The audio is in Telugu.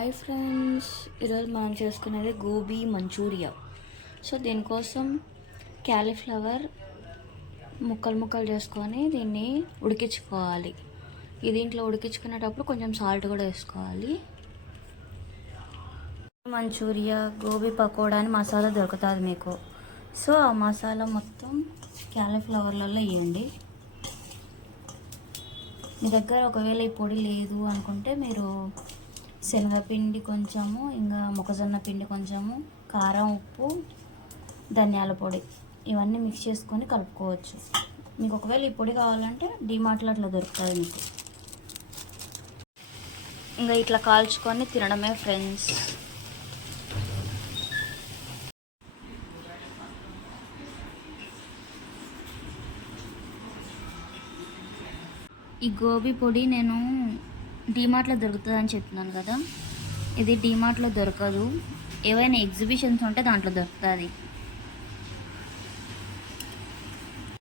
హాయ్ ఫ్రెండ్స్, ఈరోజు మనం చేసుకునేది గోబీ మంచూరియా. సో దీనికోసం క్యాలీఫ్లవర్ ముక్కలు ముక్కలు చేసుకొని దీన్ని ఉడికించుకోవాలి. దీంట్లో ఉడికించుకునేటప్పుడు కొంచెం సాల్ట్ కూడా వేసుకోవాలి. మంచూరియా గోబీ పకోడా అని మసాలా దొరుకుతుంది మీకు. సో ఆ మసాలా మొత్తం క్యాలీఫ్లవర్లలో వేయండి. మీ దగ్గర ఒకవేళ ఈ పొడి లేదు అనుకుంటే మీరు శనగపిండి కొంచెము, ఇంకా మొక్కజొన్న పిండి కొంచెము, కారం, ఉప్పు, ధనియాల పొడి ఇవన్నీ మిక్స్ చేసుకొని కలుపుకోవచ్చు. మీకు ఒకవేళ ఈ పొడి కావాలంటే డిమార్ట్లో అట్లా దొరుకుతుంది మీకు. ఇంకా ఇట్లా కాల్చుకొని తినడమే ఫ్రెండ్స్. ఈ గోబీ పొడి నేను డిమార్ట్లో దొరుకుతుందని చెప్తున్నాను కదా, ఇది డిమార్ట్లో దొరకదు. ఏవైనా ఎగ్జిబిషన్స్ ఉంటే దాంట్లో దొరుకుతుంది.